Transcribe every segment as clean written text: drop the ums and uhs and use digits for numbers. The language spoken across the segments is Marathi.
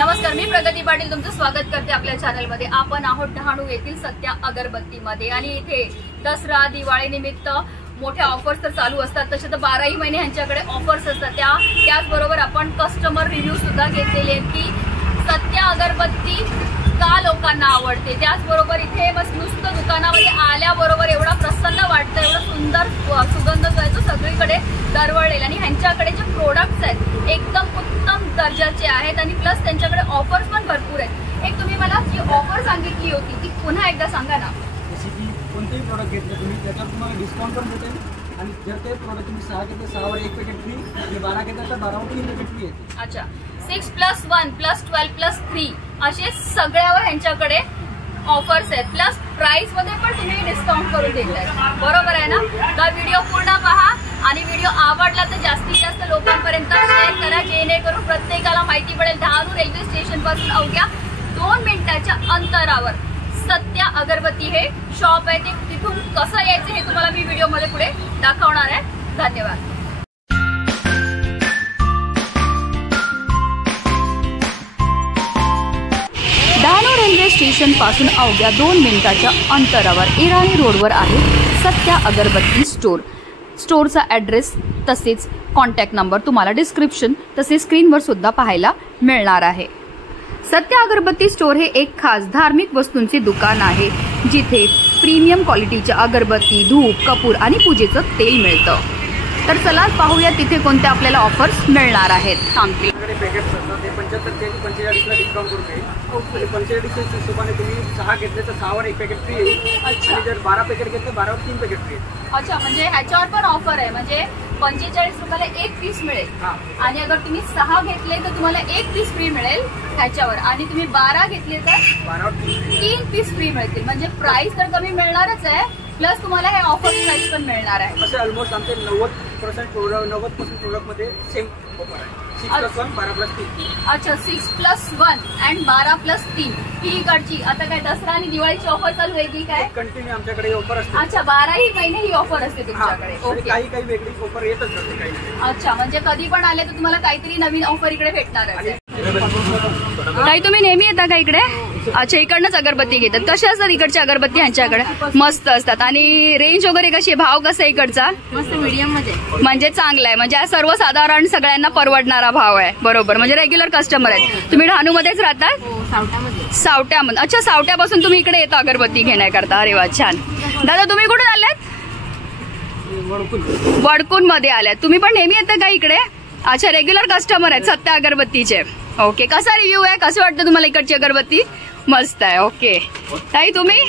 नमस्कार, मी प्रगती पाटील तुमचं स्वागत करते आपल्या चॅनलमध्ये। आपण आहोत डहाणू येथील सत्या अगरबत्तीमध्ये आणि इथे दसरा दिवाळी निमित्त मोठ्या ऑफर्स तर चालू असतात, तसे तर 12ही महिने यांच्याकडे ऑफर्स असतात। त्याचबरोबर आपण कस्टमर रिव्ह्यू सुद्धा घेतलेले आहेत की सत्या अगरबत्ती का लोकांना आवडते। त्याचबरोबर इथे बस नुसतं दुकानामध्ये आल्याबरोबर एवढा प्रसन्न वाटतं, एवढा सुंदर सुगंध जो आहे तो सगळीकडे दरवळलेला आणि ह्यांच्याकडे जे प्रोडक्ट्स आहेत एकदम उत्तम दर्जाचे आहेत आणि प्लस त्यांच्याकडे ऑफर्स पण भरपूर आहेत। एक तुम्ही मला जी ऑफर सांगितली होती ती पुन्हा एकदा सांगा ना। जसे की कोणतेही प्रोडक्ट घेतले तुम्ही त्याच्यावर तुम्हाला डिस्काउंट पण भेटेल आणि जर ते प्रोडक्ट तुम्ही 6 घेतले 6 वर 1 पॅकेट फ्री आणि 12 घेतले तर 12 वर 3 पॅकेट फ्री येते। अच्छा, 6+1+12+3 असे सगळ्यावर ह्यांच्याकडे ऑफर्स आहेत, प्लस प्राइस मध्ये पण तुम्ही डिस्काउंट करून देताय, बरोबर आहे ना। तर व्हिडिओ पूर्ण पहा आणि व्हिडिओ आवडला तर जास्तीत जास्त लोकांपर्यंत शेअर करा, जेणेकरून प्रत्येकाला माहिती पडेल। डहाणू रेल्वे स्टेशन पासून अवघ्या 2 मिनिटाच्या अंतरावर सत्या अगरबत्ती हे शॉप आहे। ते तिथून कसं यायचं हे तुम्हाला मी व्हिडिओ मध्ये पुढे दाखवणार आहे। धन्यवाद। डहाणू रेल्वे स्टेशन पासून अवघ्या 2 मिनिटाच्या अंतरावर इराणी रोडवर आहे सत्या अगरबत्ती स्टोर। स्टोरचा ॲड्रेस तसेच कॉन्टॅक्ट नंबर तुम्हाला डिस्क्रिप्शन तसेच स्क्रीनवर सुद्धा पाहायला मिळणार आहे। सत्या अगरबत्ती स्टोर हे एक खास धार्मिक वस्तूंचे दुकान आहे, जिथे प्रीमियम क्वालिटीच्या अगरबत्ती, धूप, कपूर आणि पूजेचं तेल मिळतं। तर चला पाहूया तिथे कोणत्या आपल्याला ऑफर्स मिळणार आहेत। सांगते पॅकेट्स असतात ते 75 ते 45 ला डिस्काउंट करून देईल। आणि 45 च्या हिशोबाने तुम्ही 6 घेतले तर 6 वर 1 पॅकेट फ्री येईल आणि जर 12 पॅकेट घेतले 12 वर 3 पॅकेट फ्री येईल। अच्छा, म्हणजे ह्याच्यावर पण ऑफर आहे, म्हणजे 45 रुपयाला 1 पीस मिळेल आणि अगर तुम्ही 6 घेतले तर तुम्हाला 1 पीस फ्री मिळेल ह्याच्यावर आणि तुम्ही 12 घेतले तर 12 वर 3 पीस फ्री मिळतील। म्हणजे प्राइस तर कमी मिळणारच आहे, प्लस तुम्हाला हे ऑफर प्राइस पण मिळणार आहे। असे ऑलमोस्ट आमचे 90% प्रोडक्ट मध्ये सेम ऑफर आहे। 6+1 12+3। अच्छा, 6+1 and 12+3 ही इकडची। आता काय दसरा आणि दिवाळीची ऑफर चालू आहे की काय? कंटिन्यू आमच्याकडे ऑफर असते। अच्छा, 12ही महिने ही ऑफर असते तुमच्याकडे। ओके, काही वेगळी ऑफर येतच असते काही। अच्छा, म्हणजे कधी पण आले तर तुम्हाला काहीतरी नवीन ऑफर इकडे भेटणार आहे। काही तुम्ही नेहमी येता का इकडे? अच्छा, इकडनंच अगरबत्ती घेतात। कशा असतात इकडच्या अगरबत्ती? ह्यांच्याकडे मस्त असतात आणि रेंज वगैरे कशी आहे? भाव कसा आहे इकडचा? मस्त मीडियम मध्ये, म्हणजे चांगला आहे, म्हणजे सर्वसाधारण सगळ्यांना परवडणारा भाव आहे, बरोबर। म्हणजे रेग्युलर कस्टमर आहेत। तुम्ही डहाणू मध्येच राहतात? सावट्यामध्ये। अच्छा, सावट्यापासून तुम्ही इकडे येता अगरबत्ती घेण्याकरता? अरे वा, छान। दादा तुम्ही कुठून आलात? वडकून मध्ये आल्यात। तुम्ही पण नेहमी येता का इकडे? अच्छा, रेग्युलर कस्टमर आहेत सत्या अगरबत्तीचे। ओके, कसा रिव्ह्यू आहे? कसं वाटतं तुम्हाला इकडची अगरबत्ती? मस्त आहे। ओके, ताई तुम्ही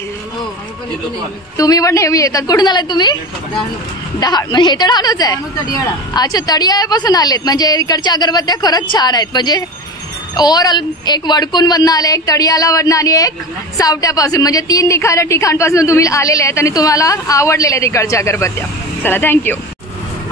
पण नेहमी येतात? कुठून आलात तुम्ही? म्हणजे हे तर डहाणूच आहे? अच्छा, तडियापासून आलेत। म्हणजे इकडच्या अगरबत्त्या खरंच छान आहेत। म्हणजे ओव्हरऑल एक वडकून मधनं आले, एक तडियाला मधनं आणि एक सावट्यापासून, म्हणजे 3 ठिकाणपासून तुम्ही आलेले आहेत आणि तुम्हाला आवडलेल्या आहेत इकडच्या अगरबत्त्या। चला, थँक्यू।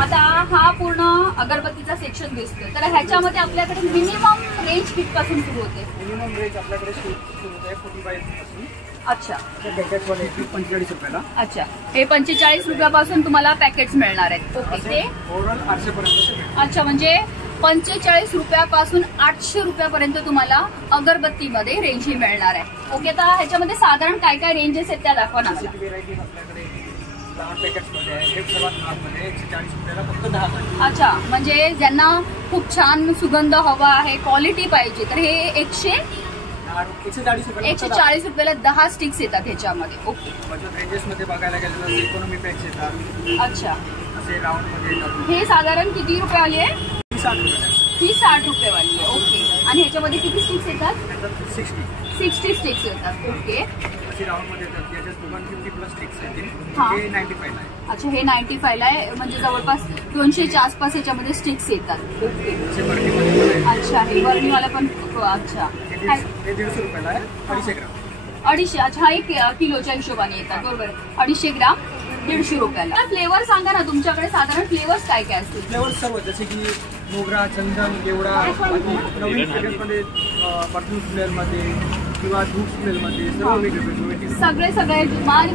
आता हा पूर्ण अगरबत्तीचा सेक्शन दिसतोय, तर ह्याच्यामध्ये आपल्याकडे मिनिमम रेंज कितपासून सुरू होते? मिनिमम रेंज आपल्याकडे सुरू होते 45 पासून। अच्छा, पॅकेट वाले 45 रुपयाला। अच्छा, हे 45 रुपयापासून तुम्हाला पॅकेट्स मिळणार आहेत। ओके, ते ओव्हरऑल 800 पर्यंत। अच्छा, म्हणजे 45 रुपयापासून 800 रुपयापर्यंत तुम्हाला अगरबत्तीमध्ये रेंज ही मिळणार आहे। ओके, तर ह्याच्यामध्ये साधारण काय काय रेंजेस आहेत त्या दाखवा ना मला। अच्छा, म्हणजे ज्यांना खूप छान सुगंध हवा आहे, क्वालिटी पाहिजे, तर हे 140 रुपयाला 10 स्टिक्स येतात ह्याच्यामध्ये। ओके, रेंजेस मध्ये बघायला गेलं तर इकॉनॉमी पॅक्स येतात। अच्छा, असे राऊंड मध्ये हे साधारण किती रुपयावाली आहे? 60 रुपयेवाली आहे। ओके, आणि ह्याच्यामध्ये किती स्टिक्स येतात? 60 स्टिक्स येतात। ओके, राऊंड मध्ये येतात, याच्यात 150+ स्टिक्स येतील। हे 95 ला आहे। अच्छा, हे 95 ला आहे, म्हणजे जवळपास 200च्या आसपास याच्यामध्ये स्टिक्स येतात। ओके, अच्छा, हे बर्नीवाला पण। अच्छा, हे 150 रुपयाला आहे, 250 ग्राम। 250, अच्छा, हा 1 किलोच्या हिशोबाने येतात, बरोबर। 250 ग्राम 150 रुपयाला। फ्लेवर सांगा ना, तुमच्याकडे साधारण फ्लेवर्स काय काय असतील? फ्लेवर सर्व, जसे की मोगरा, चंदन, केवडा, बाकी नवीन फ्रेग्रन्समध्ये परफ्यूम स्मेलमध्ये किंवा धूप स्मेलमध्ये सर्व वेगवेगळे सगळे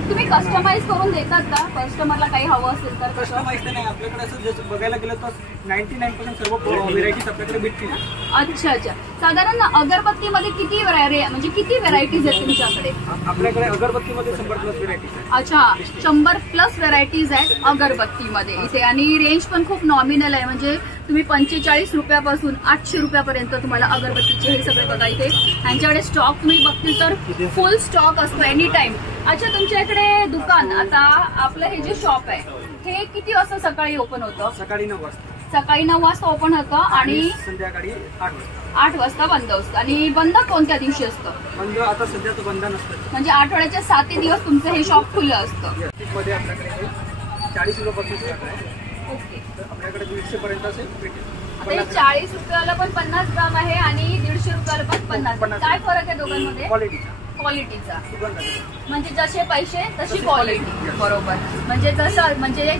तुम्ही कस्टमाइज करून देतात का? कस्टमरला काही हवं असेल तर? कस्टमाइज नाही, आपल्याकडे असं जसं बघायला गेलं तर 99% सर्व व्हेरायटीज आपल्याकडे भेटतील. अच्छा. साधारण अगरबत्तीमध्ये किती व्हेरायटीज आहेत तुमच्याकडे? आपल्याकडे अगरबत्तीमध्ये 100+ व्हेरायटीज आहेत. अच्छा, 100+ व्हेरायटीज आहेत अगरबत्तीमध्ये इथे, आणि रेंज पण खूप नॉमिनल आहे. म्हणजे तुम्ही 45 रुपयापासून 800 रुपयापर्यंत तुम्हाला अगरबत्तीचे हे सगळे बघा इथे. यांच्याकडे स्टॉक तुम्ही बघतील तर फुल स्टॉक असतो एनी टाइम. अच्छा, तुमच्या इकडे दुकान, आता आपलं हे जे शॉप आहे हे किती वाजता सकाळी ओपन होतं? सकाळी 9 वाजता. सकाळी 9 वाजता ओपन होतं आणि संध्याकाळी 8 वाजता बंद असतं. आणि बंद कोणत्या दिवशी असतं? बंद आता सध्या तर बंद नसतं. म्हणजे आठवड्याच्या 7 दिवस तुमचं हे शॉप खुलं असतं. मध्ये आपल्याकडे 40 किलोपासून स्टार्ट आहे. ओके. तर आपल्याकडे 150 पर्यंत असेल भेटेल. आता हे 40 रुपयाला पण 50 ग्राम आहे आणि 150 रुपयाला पण 50. काय फरक आहे दोघांमध्ये? क्वालिटीचा. म्हणजे जसे पैसे तशी क्वालिटी. बरोबर. म्हणजे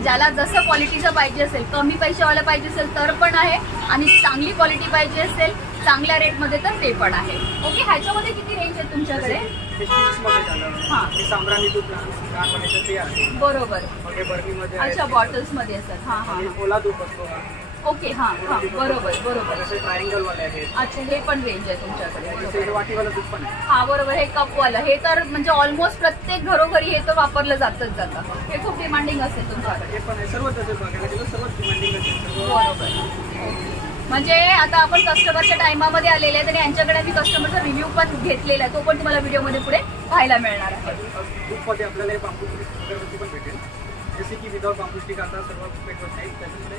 ज्याला जसं क्वालिटीचं पाहिजे असेल, कमी पैशावाला पाहिजे असेल तर पण आहे, आणि चांगली क्वालिटी पाहिजे असेल चांगल्या रेटमध्ये तर ते पण आहे. ओके. ह्याच्यामध्ये किती रेंज आहे तुमच्याकडे? बरोबर. अच्छा, बॉटल्स मध्ये असतात. ओला धूप असतो. ओके. बरोबर. ट्रायंगल वाले आहेत. अच्छा, हे पण रेंज आहे तुमच्याकडे. वाटीवाला धूप पण आहे. बरोबर. हे कपवाला, हे तर म्हणजे ऑलमोस्ट प्रत्येक घरोघरी हे तर वापरलं जातं. हे खूप डिमांडिंग असेल तुमच्याकडे. सर्वच डिमांडिंग असेल. बरोबर. म्हणजे आता आपण कस्टमरच्या टायमामध्ये आलेले आहेत आणि यांच्याकडे मी कस्टमरचा रिव्ह्यू पण घेतलेला आहे, तो पण तुम्हाला व्हिडिओमध्ये पुढे पाहायला मिळणार आहे. धूपमध्ये आपल्याला बांबू अगरबत्ती पण भेटेल, जसे की विदाउट बांबू स्टिक आता सर्व भेटत नाही त्याच्यामध्ये.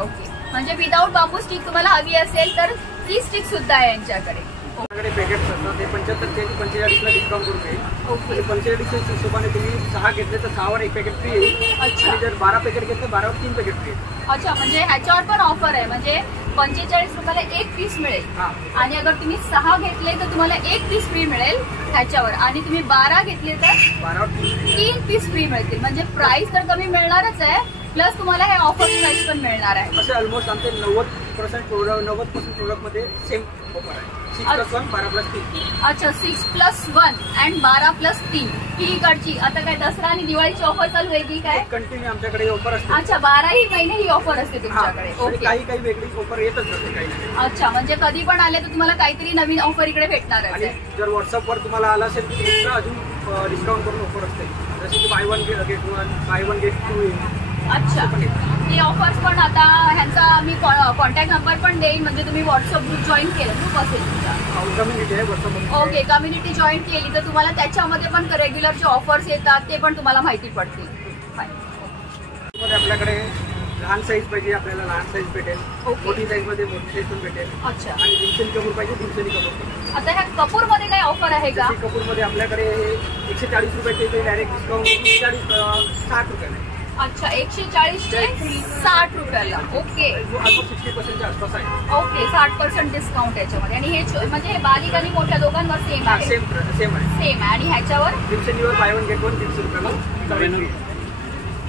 ओके. म्हणजे विदाउट बांबू स्टिक तुम्हाला हवी असेल तर ती स्टिक सुद्धा आहे यांच्याकडे. आपल्याकडे पॅकेट्स असतात, ते 75 आणि 45ला डिस्काउंट करून येईल. आणि 45च्या हिशोबाने तुम्ही 6 घेतले तर 6वर 1 पॅकेट फ्री येईल. आणि जर 12 पॅकेट घेतले 12वर 3 पॅकेट फ्री येईल. अच्छा, म्हणजे ह्याच्यावर पण ऑफर आहे. म्हणजे 45 रुपयाला 1 पीस मिळेल, आणि अगर तुम्ही 6 घेतले तर तुम्हाला 1 पीस फ्री मिळेल ह्याच्यावर, आणि तुम्ही 12 घेतले तर 12 3 पीस फ्री मिळतील. म्हणजे प्राइस तर कमी मिळणारच आहे, प्लस तुम्हाला हे ऑफर प्राइस पण मिळणार आहे. असे ऑलमोस्ट आमचे 90% प्रोडक्ट मध्ये सेम ऑफर आहे. 6+1 12+3. अच्छा, 6+1 and 12+3 ही इकडची. आता काय दसरा आणि दिवाळीची ऑफर चालू आहे की काय? कंटिन्यू आमच्याकडे ऑफर असते. अच्छा, 12ही महिने ही ऑफर असते तुमच्याकडे. ओके. काही वेगळी ऑफर येतच असते काही. अच्छा, म्हणजे कधी पण आले तर तुम्हाला काहीतरी नवीन ऑफर इकडे भेटणार आहे. आणि जर व्हॉट्सअपवर तुम्हाला आला असेल तर एक्स्ट्रा अजून डिस्काउंट करून ऑफर असते, जसे की बाय वन गेट 2. अच्छा, ही ऑफर्स पण आता ह्यांचा मी कॉन्टॅक्ट नंबर पण देईन, म्हणजे तुम्ही व्हॉट्सअप ग्रुप जॉईन केलं, ग्रुप असेल तुमचा. कम्युनिटी आहे व्हॉट्सअप. ओके. कम्युनिटी जॉईन केली तर तुम्हाला त्याच्यामध्ये पण रेग्युलर जे ऑफर्स येतात ते पण तुम्हाला माहिती पडतील. आपल्याकडे लहान साईज पाहिजे आपल्याला लहान साईज भेटेल, मोठी साईज मध्ये मोठी साईज पण भेटेल. अच्छा. आणि 200 कपूर पाहिजे 200 कपूर. आता ह्या कपूर मध्ये काही ऑफर आहे का? कपूर मध्ये आपल्याकडे 140 रुपयाचे डायरेक्ट डिस्काउंट 60 रुपयाला. अच्छा, 140 चे 60 रुपयाला. ओके. ऑलमोस्ट 60% आसपास आहे. ओके, 60% डिस्काउंट याच्यामध्ये. आणि हे म्हणजे बालिक आणि मोठ्या दोघांवर सेम आहे? सेम आहे. आणि ह्याच्यावर भीमसेनीवर बाय वन गेट 1 150 रुपयाला.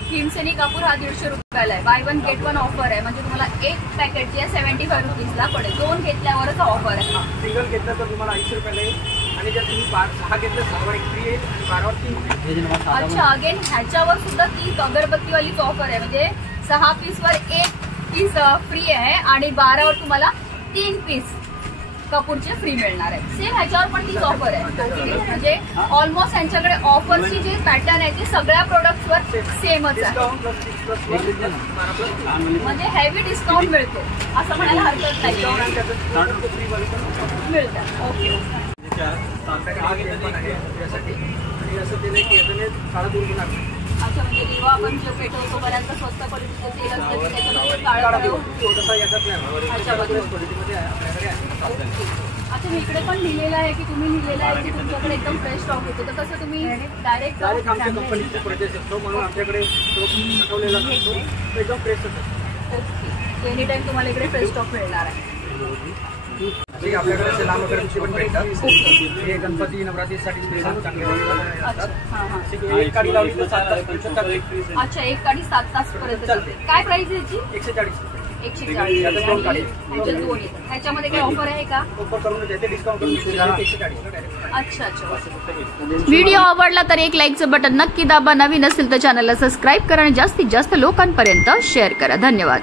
भीमसेनी कापूर हा 150 रुपयाला आहे. बाय वन गेट 1 ऑफर आहे, म्हणजे तुम्हाला एक पॅकेट जी आहे 75 रुपीजला पडेल. 2 घेतल्यावरच ऑफर आहे. सिंगल घेतलं तर तुम्हाला 80 रुपयाला येईल, आणि जर तुम्ही 6 घेतलं 6वर 1 फ्री येईल आणि 12वर 3. अच्छा, अगेन ह्याच्यावर सुद्धा ती अगरबत्तीवालीच ऑफर आहे, म्हणजे 6 पीसवर 1 पीस फ्री आहे आणि 12वर तुम्हाला 3 पीस कपूरचे फ्री मिळणार आहे. सेम ह्याच्यावर पण तीच ऑफर आहे. म्हणजे ऑलमोस्ट यांच्याकडे ऑफरची जी पॅटर्न आहे ती सगळ्या प्रोडक्ट्सवर सेमच आहे. म्हणजे हेवी डिस्काउंट मिळतो असं म्हणायला हरकत नाही. मिळतात. ओके. अच्छा, म्हणजे दिवा आपण जे पेटवतो बऱ्याचदा स्वस्त क्वालिटीचं तेल असतं त्याच्यामध्ये काळं. अच्छा, मी इकडे पण लिहिलेलं आहे की तुम्ही लिहिलेलं आहे की तुमच्याकडे एकदम फ्रेश स्टॉक होतो, तर कसं तुम्ही डायरेक्ट आमच्या कंपनीचे प्रोजेक्ट असतो म्हणून आमच्याकडे साठवलेला नसतो, एकदम फ्रेश असतो. ओके. एनी टाइम तुम्हाला इकडे फ्रेश स्टॉक मिळणार आहे. आपल्याकडे लांब अगरबत्ती पण भेटतात. हे गणपती नवरात्रीसाठी चांगले असतात. एक काडी लावली तर 7 तास. अच्छा, एक काडी 7 तास पर्यंत चालते. काय प्राइस आहे याची? 140 रुपये. 140 याच्यात दोन काढे. ह्याच्यात दोन येतात. ह्याच्यामध्ये काही ऑफर आहे का? ऑफर करून देते, डिस्काउंट करून 140 डायरेक्ट. अच्छा. व्हिडिओ आवडला तर एक लाईकचं बटन नक्की दाबा. नवीन असेल तर चॅनलला सबस्क्राईब करा आणि जास्तीत जास्त लोकांपर्यंत शेअर करा. धन्यवाद.